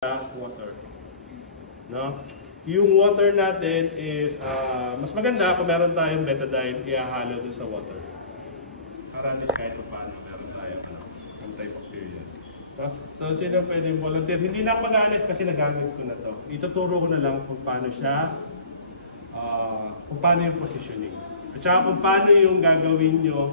water. No? Yung water natin is mas maganda kung meron tayong betadine ihahalo dun sa water. Para at least kahit paano meron tayong antibacterial. So sino pwedeng volunteer? Hindi na ako mag-aanis kasi nagamit ko na to. Ituturo ko na lang kung paano siya, kung paano yung positioning. At saka kung paano yung gagawin nyo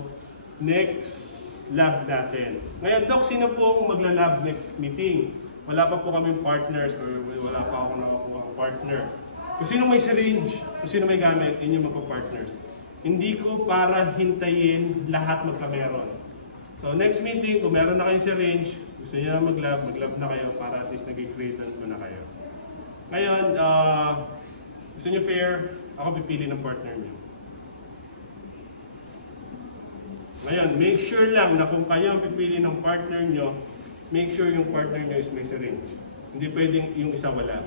next lab natin. Ngayon, Doc, sino po magla-lab next meeting? Wala pa po kaming partners or wala pa ako nakakuha ng partner. Kung sino may syringe, kung sino may gamit, yun yung magpa-partners. Hindi ko para hintayin lahat magkameron. So next meeting, kung meron na kayong syringe, gusto nyo na mag-lab na kayo para at least nag-create ko na kayo. Ngayon, gusto nyo fair, ako pipili ng partner nyo. Ngayon, make sure lang na kung kayo ang pipili ng partner nyo, make sure yung partner nyo is may syringe. Hindi pwedeng yung isa wala.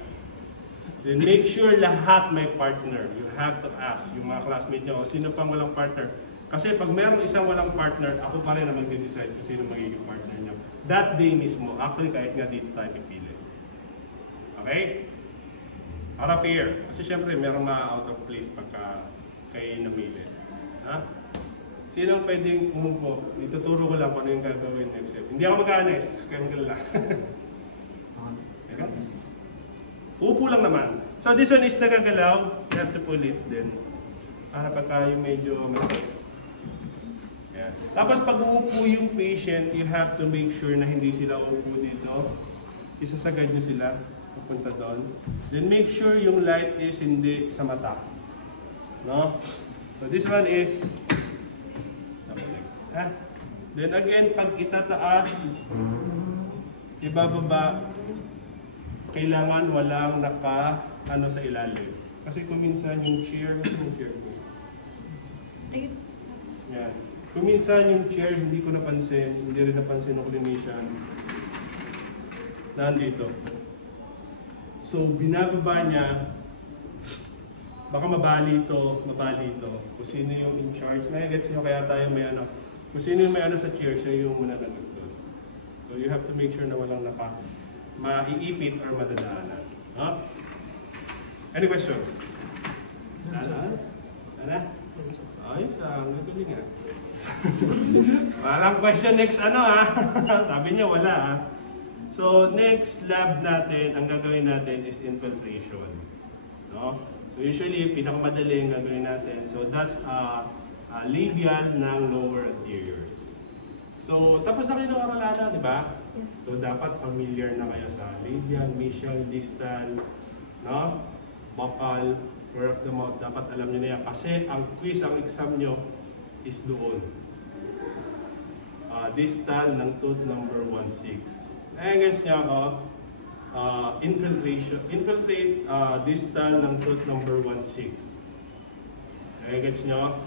Then make sure lahat may partner. You have to ask yung mga classmates nyo, sino pang walang partner. Kasi pag meron isang walang partner, ako pa rin ang mag-decide kung sino magiging partner nyo. That day mismo, actually kahit nga dito tayo pipili. Okay? Para fair. Kasi syempre, merong out of place pagka kayo namili. Ha? Sino pwedeng umupo? Ituturo ko lang kung ano yung gagawin next step. Hindi ako mag-aanis. Kaya magala. Upo lang naman. So this one is nagagalaw. You have to pull it din. Para pagka yung medyo yan. Tapos pag uupo yung patient, you have to make sure na hindi sila uupo dito. Isasagad nyo sila. Pupunta doon. Then make sure yung light is hindi sa mata. No? So this one is then again, pag itataas, ibababa, kailangan walang sa ilalim. Kasi kung minsan yung chair, yung chair ko. Yan. Kung minsan yung chair, hindi ko napansin, hindi rin napansin ng clinician. Nandito. So, binababa niya, baka mabali ito. Kung sino yung in charge, gets nyo kaya tayo may kung sino yung may sa chair, siya yung muna nagagod. So you have to make sure na walang maiipit or madadaanan. Huh? Any questions? Ana? Ayos naguli nga. Walang question next Sabi niya wala So next lab natin, ang gagawin natin is infiltration. No? So usually, pinakamadaling gagawin natin. So that's labial ng lower anteriors. So tapos na kayo ng oralada, di ba? Yes. So dapat familiar na kayo sa labial, mesial, distal, no? Buccal, curve of the mouth. Dapat alam niyo na yan. Kasi ang quiz, ang exam nyo is doon. Distal ng tooth number 1-6. Gets niya ako. Infiltrate distal ng tooth number 1-6. Gets nyo?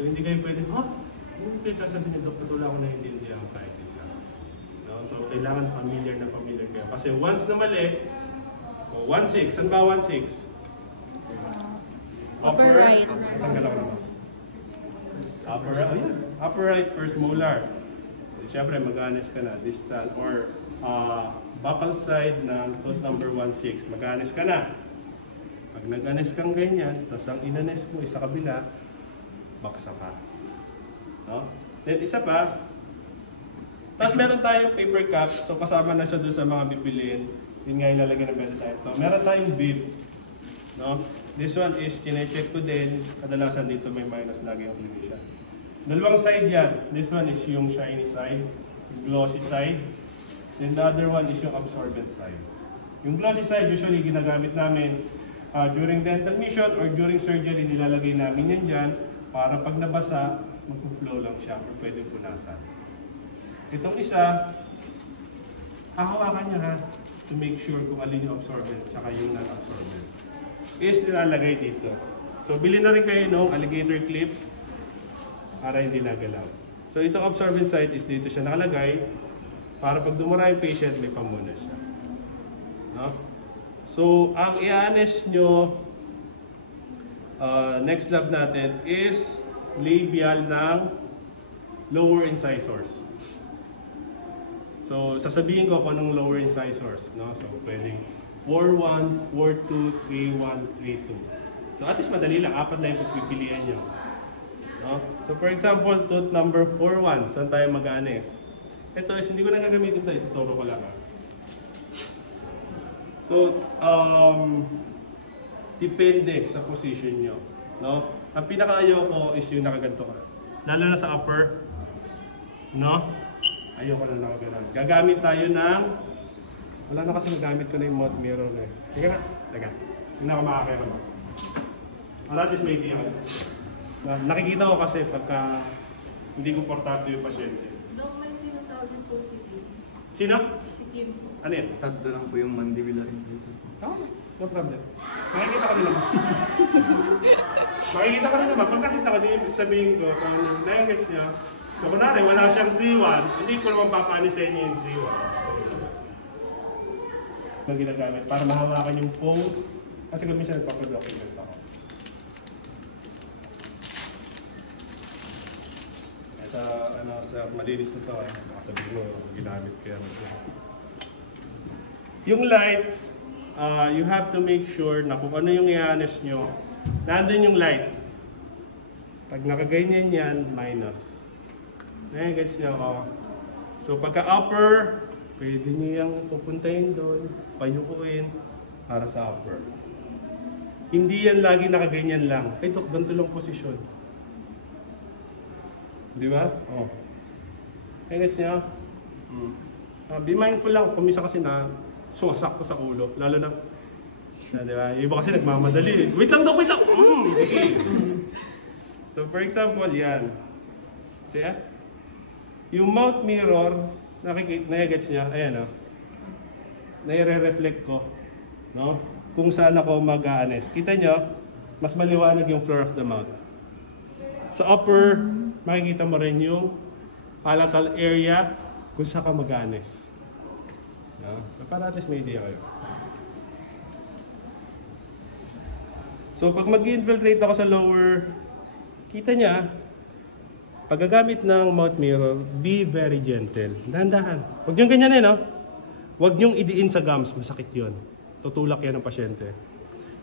So hindi kayo pwede, hindi sasabihin niyo, Dok, patula ko na hindi ang kahit isa. No? So kailangan familiar kayo. Kasi once na mali, 1-6, saan ba 1-6? Upper right. Upper right, first molar. Siyempre mag-anis ka na, distal or buccal side ng tooth number 1-6. Mag-anis ka na. Pag nag-anis kang ganyan, tapos ang inanis mo isa kabila, baksa ka. No? Then isa pa, tapos meron tayong paper cup, so kasama na siya doon sa mga bibiliin. Yun nga ilalagay ng betadine. So, meron tayong bib. No? This one is, kine-check ko din, kadalasan dito may minus lagi ang clinician. Dalawang side yan. This one is yung shiny side, glossy side. Then the other one is yung absorbent side. Yung glossy side, usually ginagamit namin during dental mission or during surgery, nilalagay namin yan dyan. Para pag nabasa, mag-flow lang siya or pwedeng punasan. Itong isa, hahawakan niya to make sure kung alin yung absorbent tsaka yung non-absorbent. Is nilalagay dito. So, bili na rin kayo ng alligator clip para hindi nagalaw. So, itong absorbent side is dito siya nakalagay para pag dumura yung patient, may pamuna siya. No? So, ang i-honest nyo next lab natin is labial ng lower incisors. So, sasabihin ko kung anong lower incisors, no? So, pwedeng 4-1, 4-2, 3-1, 3-2. So, at least madali lang. 4 lang yung pagpipilian nyo. No? So, for example, tooth number 4-1. Saan tayo mag-anes? Ito is, hindi ko na gagamitin ito. Ituturo ko lang. So, depende sa position nyo. No? Ang pinaka-ayaw ko is yung nakaganto ka. Lalo na sa upper. No? Ayoko na nakaganon. Gagamit tayo ng... Wala na kasi nagamit ko na yung mouth mirror na eh. Sige na. Teka. Hindi na ako makakaya mo. At least may idea ka. Nakikita ko kasi pagka hindi komportable yung pasyente. Dok, may sinasabi po si Kim. Sino? Si Kim po. Ano yan? Tatlo lang po yung mandibular incisor. Okay, no problem. Makikita ka rin naman. Makikita ka rin naman. Pag nakita ko, di sabihin ko, kung na-engage niya, so kunwari, wala siyang 3-1, hindi ko naman papanis sa inyo yung 3-1. Ang ginagamit para mahawakan yung pose. Kasi kung minsan nagpapadocument ako. Sa malinis na ito, sabihin mo, ginamit ko yan. Yung light, you have to make sure na kung ano yung i-honest nyo, nandun yung light. Pag nakaganyan yan, minus. Gets nyo, oh. So pagka upper, pwede nyo yung pupuntahin doon, payukuin para sa upper. Hindi yan lagi nakaganyan lang. Ay, Dok, ganito lang posisyon. Di ba? Oh. Gets nyo? Be mindful lang. Kung minsan kasi na sumasakto sa ulo. Lalo na, di ba? Yung iba kasi nagmamadali. Wait lang, Dok, wait lang! Okay. So for example, yan. See, yung mouth mirror, nagets niya, ayan o. Nai-reflect ko. No? Kung saan ako mag-aanes. Kita nyo, mas maliwanag yung floor of the mouth. Sa upper, makikita mo rin yung palatal area kung saan ka mag-aanes. No? So para at least may idea kayo. So pag mag-infiltrate ako sa lower, kita niya, paggagamit ng mouth mirror, be very gentle. Dahan-dahan. Huwag niyong ganyan no? Huwag niyong idiin sa gums, masakit yun. Tutulak yan ng pasyente.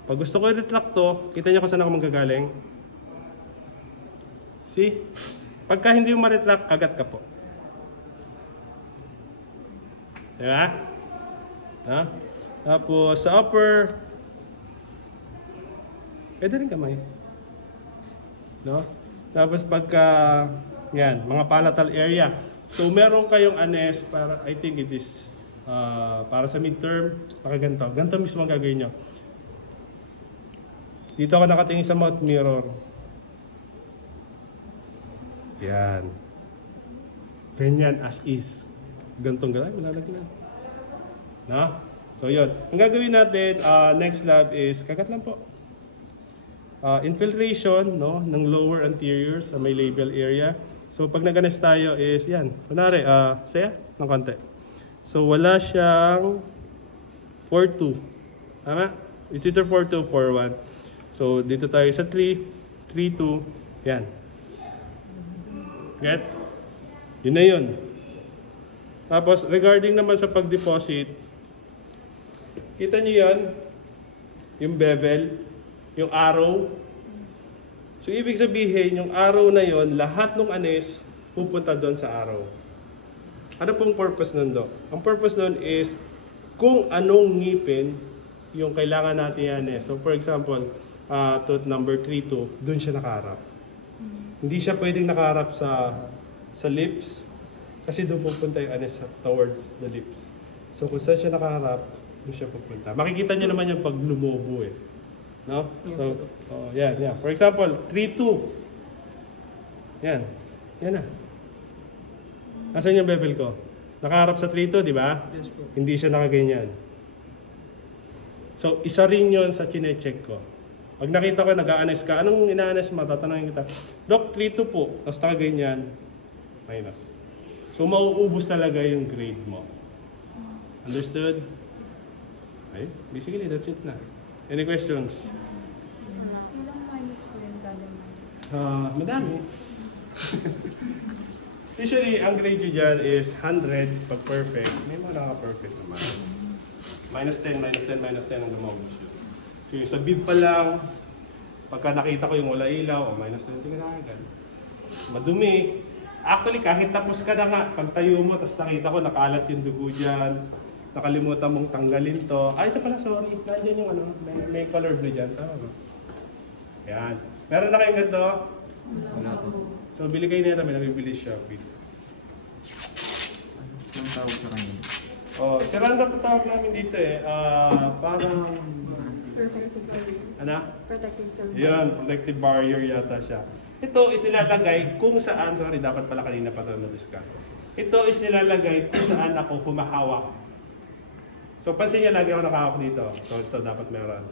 Pag gusto ko i-retract to, kita niyo kung saan ako manggagaling. See? Pagka hindi mo ma-retract, kagat ka po. Diba? Ha? Tapos sa upper, pwede rin kamay. No? Tapos pagka, yan, mga palatal area. So meron kayong anes para, I think it is, para sa midterm, ganito. Ganito mismo ang gagawin nyo. Dito ako nakatingin sa mouth mirror. Yan. Ganyan as is. Gantong gano'n, malalagyan. No? So yun. Ang gagawin natin, next lab is, kagat lang po. Infiltration no, ng lower anterior sa may label area. So pag nag-anes tayo is, yan. Kunwari, saya ng konti. So wala siyang 4-2. Tama? It's either 4-2 or 4-1. So dito tayo sa 3, 3-2. Yan. Gets? Yun na yun. Tapos, regarding naman sa pag-deposit, kita niyo yan? Yung bevel, yung arrow. So, ibig sabihin, yung arrow na yon, lahat ng anes pupunta doon sa arrow. Ano pong purpose nun, Dok? Ang purpose nun is, kung anong ngipin yung kailangan natin yan eh. So, for example, tooth number 3-2, doon siya nakaharap. Hindi siya pwedeng nakaharap sa lips kasi doon pupunta yung anes towards the lips. So kung saan siya nakaharap, doon siya pupunta. Makikita niyo naman yung pag lumobo eh. No? So, yan. For example, 3-2. Yan. Yan na. Nasaan yung bevel ko? Nakaharap sa 3-2, di ba? Yes po. Hindi siya nakaganyan. So isa rin yun sa chinecheck ko. Pag nakita ko nag-a-anes ka, anong ina-anes mo? Tatanungin kita, Doc, 3-2 po, tapos nakaganyan, minus. So mauubos talaga yung grade mo. Understood? Okay, basically that's it na. Any questions? Ilang minus po yung dadamay? Madami. Usually, ang grade nyo dyan is 100 pag perfect. May mga naka-perfect naman. Minus 10, minus 10, minus 10 ang gumawin siya. So yung sa bib pa lang, pagka nakita ko yung wala ilaw, minus 20 ka na agad. Madumi. Actually, kahit tapos ka na nga, pag tayo mo, tapos nakita ko nakalat yung dugo dyan, nakalimutan mong tanggalin to. Ay, ito pala, sorry. Nandiyan yung ano, may color blue dyan. Tama ba? Yan. Meron na kayong ganito? Wala po. So, bili kayo nito, may nabibili siya. Anong tawag sa kanya? Oh, si Randa po tawag namin dito eh. Parang, Protective barrier. ano? Protective barrier. Yan, protective barrier yata siya. Ito is nilalagay kung saan, sorry, dapat pala kanina pa ito na-discuss. Ito is nilalagay kung saan ako humahawak. So, pansin niya, lagi ako nakahawak dito. So, ito dapat meron.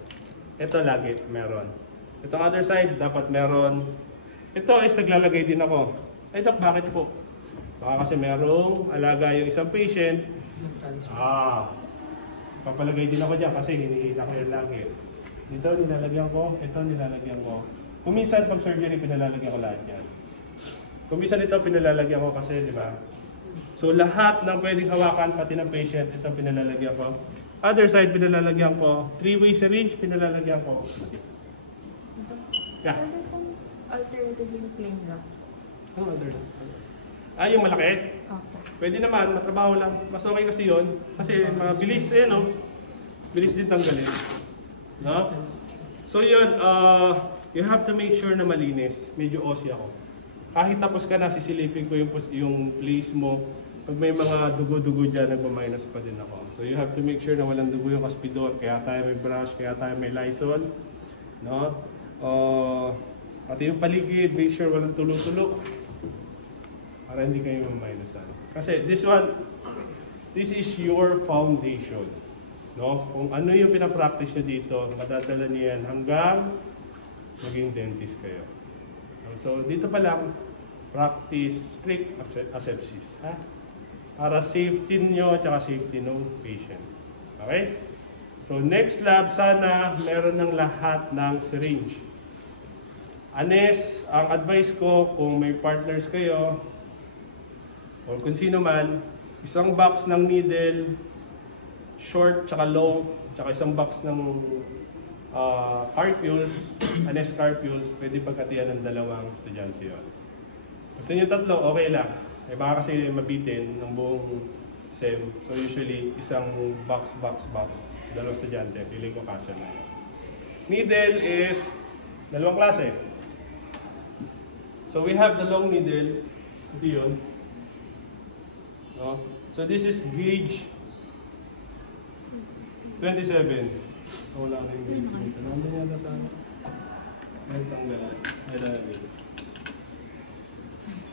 Ito lagi meron. Itong other side, dapat meron. Ito is naglalagay din ako. Ay, Dok, bakit po? Baka kasi merong alaga yung isang patient. Papalagay din ako dyan kasi hinihila ko yan lagi. Dito nilalagyan ko, ito nilalagyan ko. Kung minsan pag surgery, pinalalagyan ko lahat yan. Kung minsan ito, pinalalagyan ko kasi, di ba? So lahat ng pwedeng hawakan, pati ng patient, ito pinalalagyan ko. Other side, pinalalagyan ko. 3-way syringe, pinalalagyan ko. Yeah. Pwede pong alternative yung plain wrap. Ano other? Yung malaki? Okay. Pwede naman, matrabaho lang. Mas okay kasi yun. Kasi mabilis eh, no? Bilis din tanggalin. No? So yun, you have to make sure na malinis. Medyo OC ako. Kahit tapos ka na, sisilipin ko yung place mo. Pag may mga dugo-dugo dyan, nagpa-minus pa din ako. So you have to make sure na walang dugo yung cuspidor. Kaya tayo may brush, kaya tayo may Lysol. No? Pati yung paligid, make sure walang tulo-tulo. Para hindi kayo ma-minusan. Kasi this is your foundation. No? Kung ano yung pinapractice nyo dito, madadala niyo yan hanggang maging dentist kayo. So dito pa lang, practice strict asepsis. Ha? Para safety nyo at safety ng patient. Okay? So next lab, sana meron ng lahat ng syringe. Anes, ang advice ko kung may partners kayo, o kung sino man, isang box ng needle, short tsaka long, tsaka isang box ng carpules, Anes carpules, pwede pagkatiyan ng dalawang estudyante yun. Gusto nyo tatlo, okay lang. Eh baka kasi mabitin ng buong SEM. So usually, isang box, dalawang estudyante, feeling ko kasya na yun. Needle is dalawang klase. So we have the long needle, ito yun. No? So this is gauge 27. So wala na yung gauge dito. Nandun yata sa ano? May tanggalan.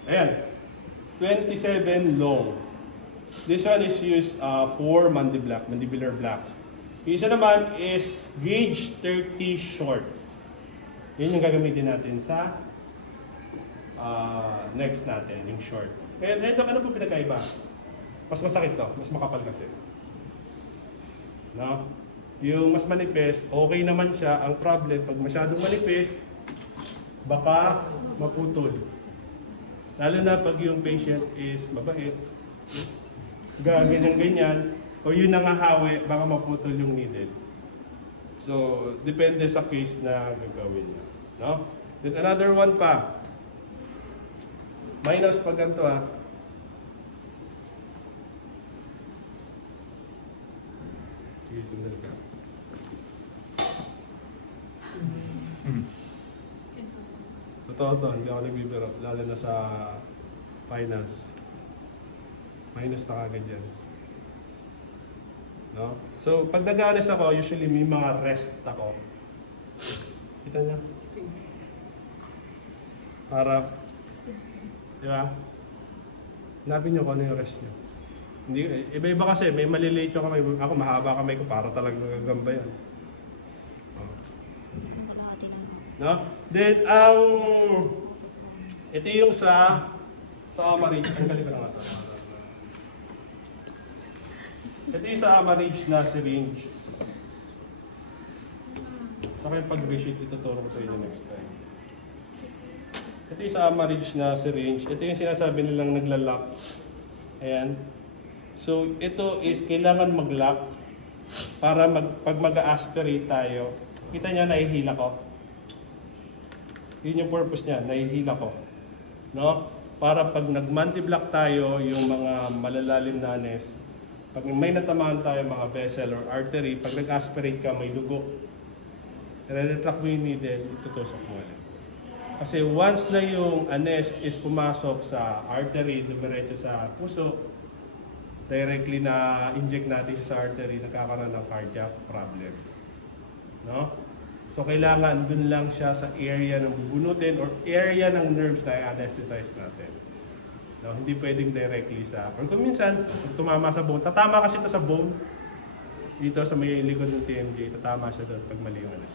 Ayan. 27 long. This one is used for mandibular blocks. Yung isa naman is gauge 30 short. Yun yung gagamitin natin sa next natin, yung short. Kaya ito, ano po pinagkaiba? Mas masakit to, mas makapal kasi. No? Yung mas manipis, okay naman siya. Ang problem, pag masyadong manipis, baka maputol. Lalo na pag yung patient is mabait, ganyan, o yun nangahawi, baka maputol yung needle. So, depende sa case na gagawin niya. No? Then another one pa. Minus pag ganito ha. Sige, sandali ka. Totoo to, hindi ako nagbibiro. Lalo na sa finance. Minus na kagad yan. No? So, pag nag-honest ako, usually may mga rest ako. Kita niya? Para, di ba? Hanapin niyo kung ano yung rest niyo. Hindi, iba-iba kasi, may maliliit yung kamay. Ako, mahaba kamay ko para talagang gagamba yan. Oh. No? Then, ito yung sa Amarage. Ang galing ko na nga. Ito yung sa Amarage na syringe. Saka yung pag-reshoot, ituturo ko sa inyo next time. Ito yung sa Amaridge na syringe. Ito yung sinasabi nilang naglalak. Ayan. So, ito is kailangan mag-lock para pag mag-aspirate tayo. Kita niyo, nahihila ko. Yun yung purpose niya, nahihila ko. No? Para pag nag-multi-block tayo, yung mga malalalim na anes, pag may natamaan tayo mga vessel or artery, pag nag-aspirate ka, may dugo. Re-retract mo yung needle, itutusok mo ulit. Kasi once na yung anes is pumasok sa artery, dumiretso sa puso, directly na inject natin siya sa artery, nagkakaroon ng cardiac problem. No? So kailangan dun lang siya sa area ng bubunutin or area ng nerves na i-anesthetize natin. No? Hindi pwedeng directly sa... Or kung minsan, pag tumama sa bone, tatama kasi ito sa bone, dito sa may likod ng TMJ, tatama siya doon pag mali yung anes.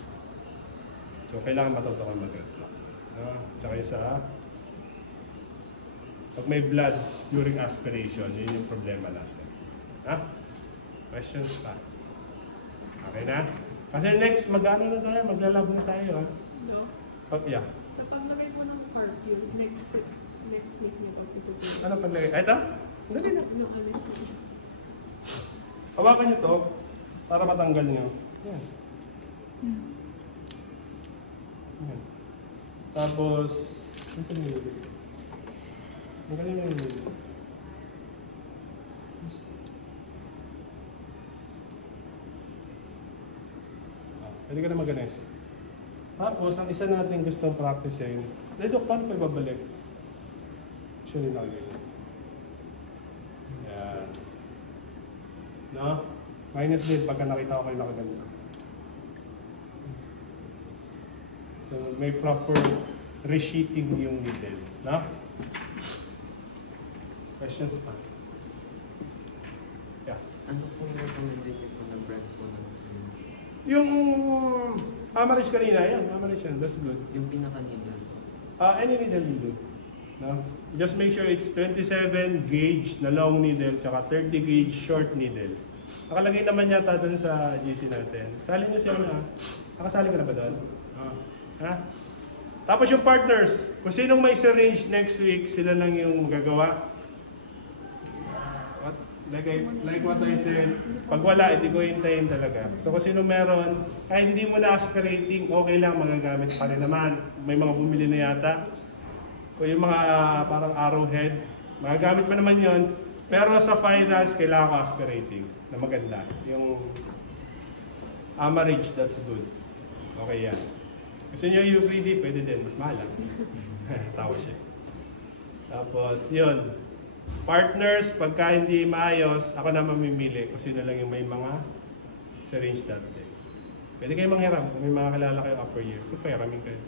So kailangan matuto kang mag-retract. No? Tsaka yung sa... Pag may blood during aspiration, yun yung problema natin. Ha? Questions pa? Okay na? Kasi next, mag-ano na tayo? Maglalab na tayo, ha? No? Yeah. So, pag nagay po ng cardio, next week niyo po itutuloy. Ano paglagay? Ito? Dali na. No, ano? Hawakan nyo to para matanggal nyo. Yan. Yan. Tapos, saan nyo nilagay? Magaling na yun. Pwede ka na mag-anes. Tapos, ang isa natin gustong practicein, dito, paano pa ibabalik? Actually, nakaganyan. Yan. No? Minus din pagka nakita ko kayo nakaganyan. So, may proper resheathing yung needle. No? Questions pa? Yeah. Ano po yung recommendation po na brand po ng Yung Amaridge kanina, yan. Amaridge yan. That's good. yung pinaka-needle? Any needle will do. No? Just make sure it's 27 gauge na long needle tsaka 30 gauge short needle. Nakalagay naman yata doon sa GC natin. Sali nyo siya na. Nakasali ka na ba doon? Ha? Tapos yung partners, kung sinong may syringe next week, sila lang yung magagawa. Like what I said, pag wala, hindi ko hintayin talaga. So kung sino meron, kahit hindi mo na aspirating, okay lang, magagamit pa rin naman. May mga bumili na yata. Kung yung mga parang arrowhead, magagamit pa naman yon. Pero sa finals, kailangan ko aspirating na maganda. Yung Amaridge, that's good. Okay yan. Gusto nyo yung 3D, pwede din. Mas mahal lang. Tawa siya. Tapos, yun. Partners, pagka hindi maayos, ako na mamimili kung sino lang yung may mga syringe that day. Pwede kayo manghiram. Kung may mga kilala kayo upper year, kung pahiramin kayo.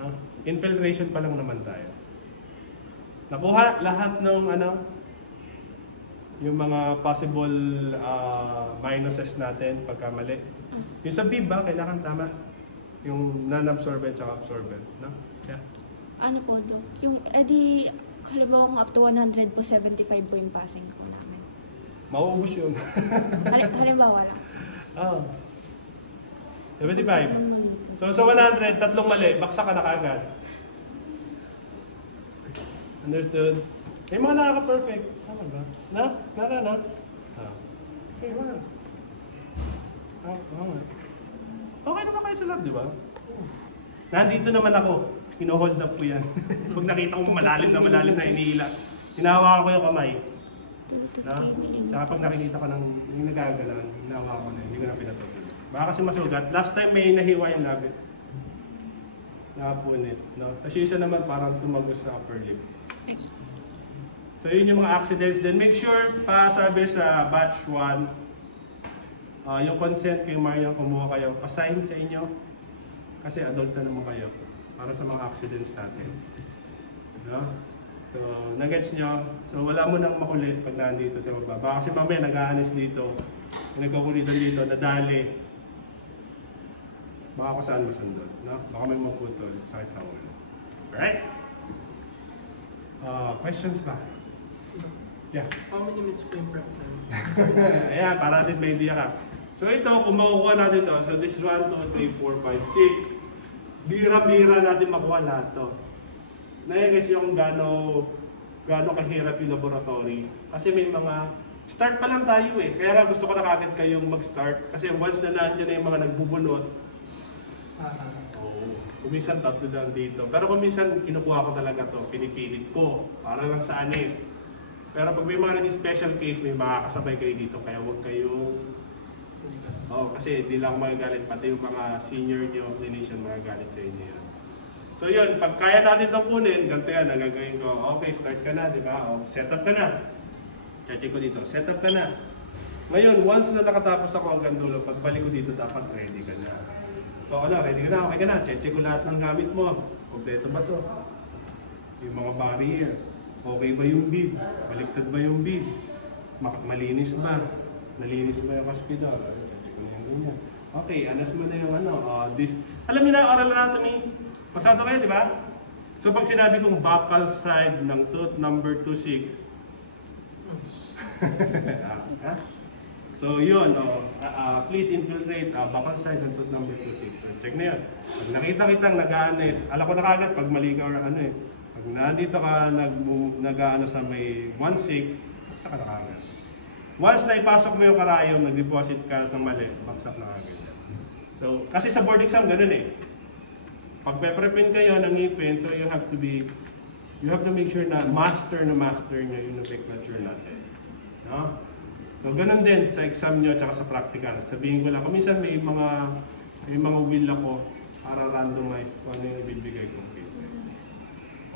No? Infiltration pa lang naman tayo. Nakuha lahat ng yung mga possible minuses natin pagka mali. Yung sa bib kailangan tama. Yung non-absorbent at absorbent. No? Yeah. Ano po, Doc? Yung, edi, halimbawa kung up to 100 po, 75 po yung passing po namin. Mauubos yun. Halimbawa lang. Oh. 75. So sa 100, tatlong mali, baksa ka na kagad. Understood? May mga nakaka-perfect. Tama ba? Na? Nara na? Sige ba? Okay naman kayo sa lab, di ba? Nandito naman ako. Hino-hold up ko yan. Pag nakita ko malalim na iniilat, hinahawakan ko yung kamay. Na? Tsaka pag nakikita ko ng yung nagagalan, hinahawakan ko na, hindi ko na pinatutuloy. Baka kasi masugat. Last time may nahiwa yung labit. Nakapunit. No? Tapos yung isa naman parang tumagos sa upper lip. So yun yung mga accidents. Then make sure, sabi sa batch 1, yung consent kay Marian, kumuha kayo, pasign sa inyo. Kasi adult na naman kayo. Para sa mga accidents natin. No? So, nagets nyo. So, wala mo nang makulit pag nandito sa baba. Baka kasi mamaya nag-aanis dito, nagkakulitan dito, nadali. Baka kung saan masundot. No? Baka may maputol, sakit sa ulo. Alright? Questions ba? Yeah. How many minutes po yung prep time? Ayan, para at least may idea ka. So ito, kung makukuha natin ito, so this is 1, 2, 3, 4, 5, 6. bira-bira natin makuha lahat to. Guys, yung gaano kahirap yung laboratory. Kasi may mga, start pa lang tayo eh. Kaya nga gusto ko na kagad kayong mag-start. Kasi once na nandiyan na yung mga nagbubunot, kuminsan tatlo lang dito. Pero kuminsan kinukuha ko talaga to, pinipilit ko, para lang sa anis. Pero pag may mga naging special case, may makakasabay kayo dito. Kaya huwag kayong, kasi hindi lang magagalit, pati yung mga senior nyo, clinician magagalit sa inyo yan. So yun, pag kaya natin itong kunin, ganito yan, ang gagawin ko, okay, start ka na, di ba? Set up ka na. Check ko dito, set up ka na. Ngayon, once na nakatapos ako hanggang dulo, pagbalik ko dito, dapat ready ka na. So ready ka na, okay ka na. Check ko lahat ng gamit mo. Kompleto ba to? Yung mga barrier. Okay ba yung bib? Baliktad ba yung bib? Malinis ba? Nalinis ba yung hospital? Check ko na yung ganyan. Okay, anas mo na yung this. Alam niyo na, oral anatomy. Pasado kayo, di ba? So pag sinabi kong buccal side ng tooth number 26, so yun, please infiltrate buccal side ng tooth number 26. So check na yun. Pag nakita kitang nag-aanis, alam ko na kagad pag mali ka or pag nandito ka nag-aano sa may 1.6, baksak ka na kagad. Once na ipasok mo yung karayom, nag-deposit ka ng mali, baksak na kagad. So, kasi sa board exam, ganun eh. Pag pe-prepin kayo ng ngipin, so you have to make sure na master nyo yung nomenclature natin. No? So, ganun din sa exam nyo at sa practical. Sabihin ko lang, kuminsan may mga will ako para randomize kung ano yung ibibigay kong case.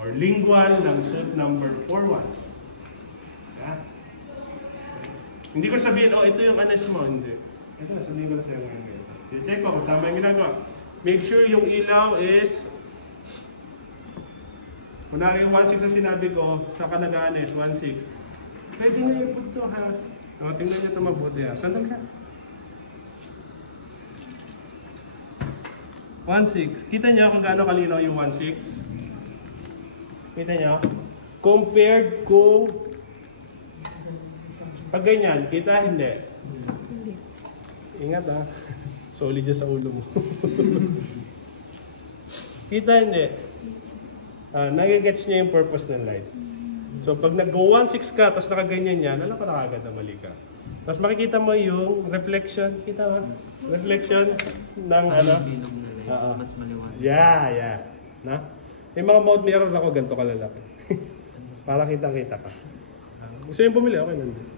Or lingual ng tooth number 41. Yeah? Hindi ko sabihin, ito yung anes mo. Hindi. Ito, sabihin ko na sa'yo ngayon. I-check ko kung tama yung ginagawa. Make sure yung ilaw is, kunwari yung 1.6 na sinabi ko, sa kanaganes, 1.6. Pwede na i-put to ha. Tingnan nyo ito mabuti ha. Sandal ka. 1.6. Kita nyo kung gaano kalinaw yung 1.6? Kita nyo? Compared kung pag ganyan, kita hindi. Hindi. Ingat ha. Solid dyan sa ulo mo. Kita hindi. Nagigets niya yung purpose ng light. So pag nag-go 1.6 ka, tapos nakaganyan yan, alam ko na kagad na mali ka. Tapos makikita mo yung reflection. Kita ba? Reflection ng bilog na light, mas maliwanag. Yeah. Na? May mga mode mirror ako, ganito kalalaki. Para kitang-kita ka. Gusto yung pumili, okay lang din.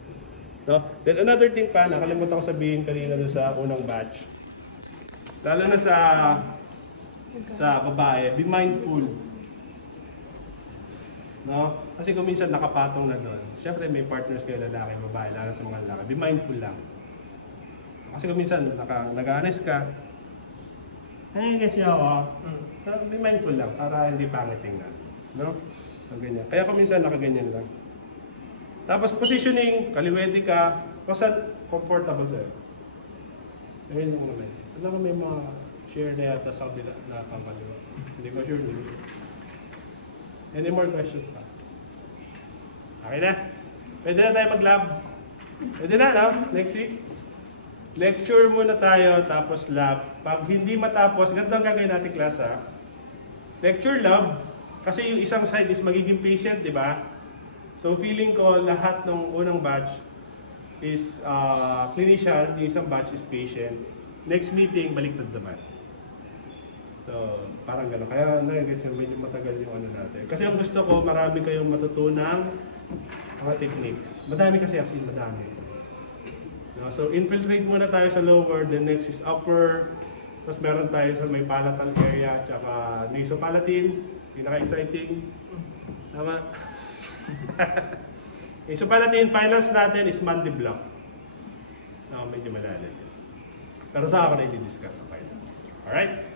No? Then another thing pa, nakalimutan ko sabihin kanina doon sa unang batch. Lalo na sa babae, be mindful. No? Kasi kung minsan nakapatong na doon, syempre may partners kayo lalaki, babae, lalo sa mga lalaki, be mindful lang. Kasi kung minsan nag-honest ka, kasi ako, be mindful lang para hindi pangit tingnan. No? So, ganyan. Kaya kung minsan nakaganyan lang. Tapos positioning, kaliwete ka, basta comfortable sa'yo. Ayun lang naman. Alam ko may mga share na yata sa kabila na kaliwa. Hindi ko sure. Any more questions pa? Okay na? Pwede na tayo mag-lab? Pwede na, no? Next week? Lecture muna tayo, tapos lab. Pag hindi matapos, ganito ang gagawin natin class ha. Lecture lab, kasi yung isang side is magiging patient, di ba? So feeling ko lahat ng unang batch is clinician, yung isang batch is patient. Next meeting, baliktad naman. So parang gano'n. Kaya medyo matagal yung ano natin. Kasi ang gusto ko, marami kayong matutunang mga techniques. Madami kasi madami. So infiltrate muna tayo sa lower, the next is upper. Tapos meron tayo sa may palatal area, tsaka nasopalatin, pinaka-exciting. Tama? Nasopalatin, finals natin is mandiblock. Medyo malalim. Pero sa ako na i-discuss sa finals. Alright?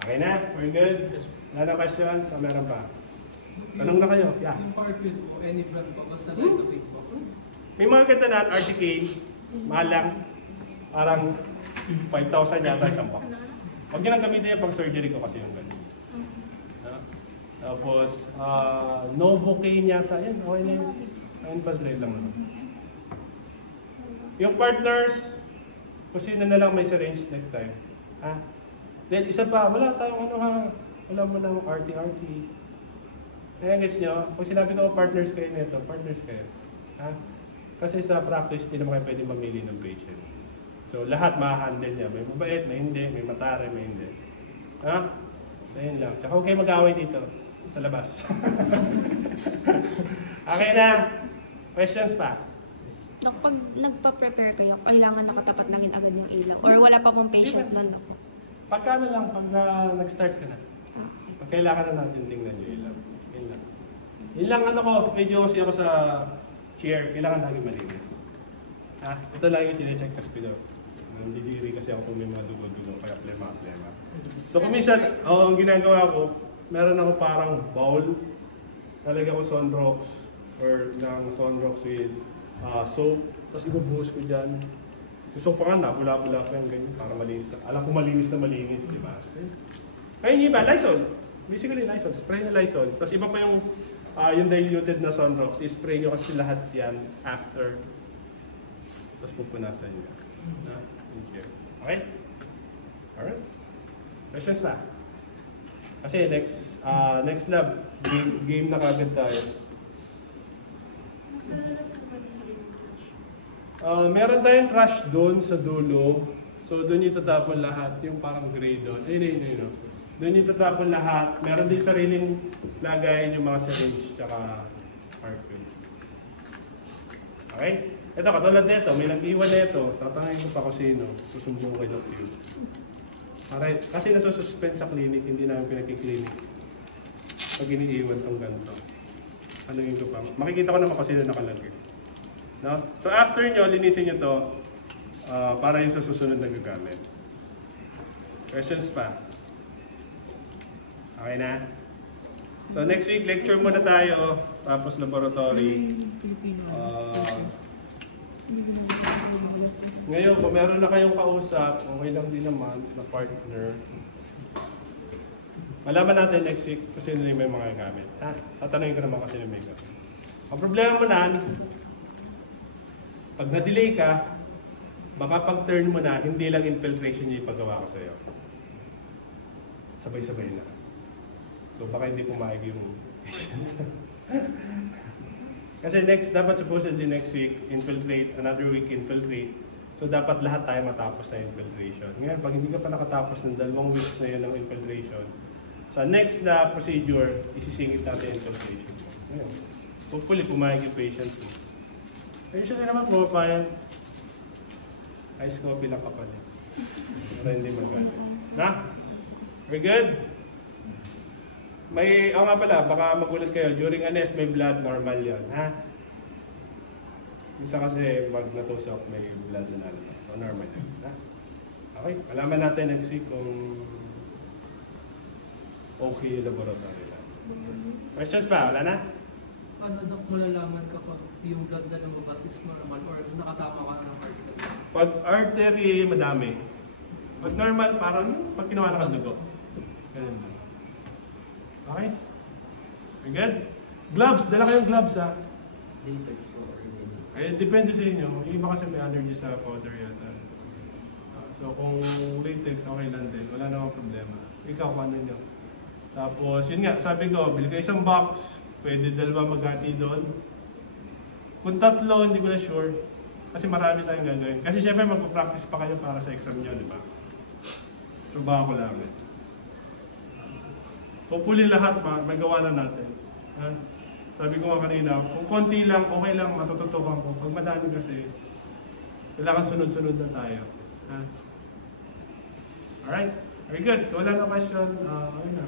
Okay na? We're good? Wala na questions? Meron pa? Tanong na kayo. Yeah. Yung Parkville po, any brand po, basta light na pick po. May mga ganda na RTK, mahal lang. Parang 5,000 yata isang box. Huwag nyo lang gamitin yung pang-surgery ko kasi yung ganun. Tapos, Novocaine yata. Yan, okay na yun. Ayun pa slide lang naman. Yung partners, kung sino na lang may syringe next time. Ha? Then isa pa, wala tayong ano ha, wala mo lang RT-RT. Kaya gets nyo, pag sinabi ko partners kayo nito, partners kayo. Ha? Kasi sa practice, hindi naman kayo pwede mamili ng patient. So lahat ma-handle niya. May mabait, may hindi, may matare, may hindi. Ha? So yun lang. Tsaka huwag kayo mag-away dito, sa labas. Okay na? Questions pa? Dok, pag nagpa-prepare kayo, kailangan nakatapat lang agad yung ilaw? Or wala pa pong patient doon ako? Pagka na lang, pag nag-start ka na. Ah. Pag kailangan na natin tingnan yung ilaw. Yun lang. Yun lang ano ko, medyo kasi ako sa chair, kailangan lagi malinis. Ito lang yung tine-check kasi ko. Nandidiri kasi ako kung may mga dugo-dugo, kaya plema. So kung minsan, ang ginagawa ko, meron ako parang bowl, talaga ko Sunrox or ng Sunrox with soap, tapos ibubuhos ko dyan. Gusto ko pa nga na, bula-bula ko yan, ganyan, para malinis. Alam ko malinis na malinis, di ba? Ayun yung iba, Lysol. Basically Lysol, spray na Lysol. Tapos iba pa yung diluted na Sunrox, i-spray nyo kasi lahat yan after. Tapos pupunasan nyo. Okay? Alright? Questions ba? Kasi next lab, game na kagad tayo. Meron tayong trash doon sa dulo. So doon yung tatapon lahat, yung parang gray doon. Ayun. Doon yung tatapon lahat. Meron din sariling lagayin yung mga syringe tsaka cartridge. Okay? Ito, katulad nito, may nag-iwan nito. Tatangin ko pa kung sino. Susumbong kay Dr. Alright, kasi nasususpend sa clinic, hindi namin pinag-clinic. Pag iniiwan tong ganito. Ano yung ko pa? Makikita ko naman kung sino nakalagay. No? So after nyo, linisin nyo to para yung sa susunod na gagamit. Questions pa? Okay na? So next week, lecture muna tayo. Tapos laboratory. Ngayon, kung meron na kayong kausap, okay lang din naman na partner. Malaman natin next week kung sino yung may mga gamit. Tatanungin ko naman kasi yung may gamit. Ang problema mo na, pag na-delay ka, baka pag-turn mo na, hindi lang infiltration yung ipagawa ko sa'yo. Sabay-sabay na. So baka hindi pumayag yung patient. Kasi dapat supposedly next week, infiltrate, another week infiltrate. So dapat lahat tayo matapos na infiltration. Ngayon, pag hindi ka pa nakatapos ng 2 weeks na yun ng infiltration, sa next na procedure, isisingit natin yung infiltration. Ngayon, hopefully pumayag yung patient mo. Usually naman pumapayag. Ice coffee lang kapalit. Para hindi magalit. Na? We're good? Nga pala, baka magulat kayo. During ANES, may blood, normal yan. Ha? Minsan kasi pag natusok, may blood na lalabas. So normal yan. Ha? Okay, malaman natin next week kung okay yung laboratory na. Questions pa? Wala na? Paano daw malalaman kapag yung blood na lumabas is normal or nakatama ka na ng artery? Pag artery, madami. Pag normal, parang pag kinuha na kang dugo. Ganun. Okay? We're good? Gloves, dala kayong gloves ha. Latex po or Ay, depende sa inyo. Yung iba kasi may allergy sa powder yata. So kung latex, okay lang din. Wala namang problema. Ikaw, kung ano nyo. Tapos, yun nga, sabi ko, bili ka isang box. Pwede 2 maghati doon. Kung 3, hindi ko na sure. Kasi marami tayong gagawin. Kasi syempre magpa-practice pa kayo para sa exam nyo, di ba? So baka ko lang. Hopefully lahat magawa na natin. Ha? Sabi ko nga kanina, kung konti lang, okay lang, matututukan ko. Pag madami kasi, kailangan sunod-sunod na tayo. Ha? Alright? Very good. Kung wala na question, ayun na.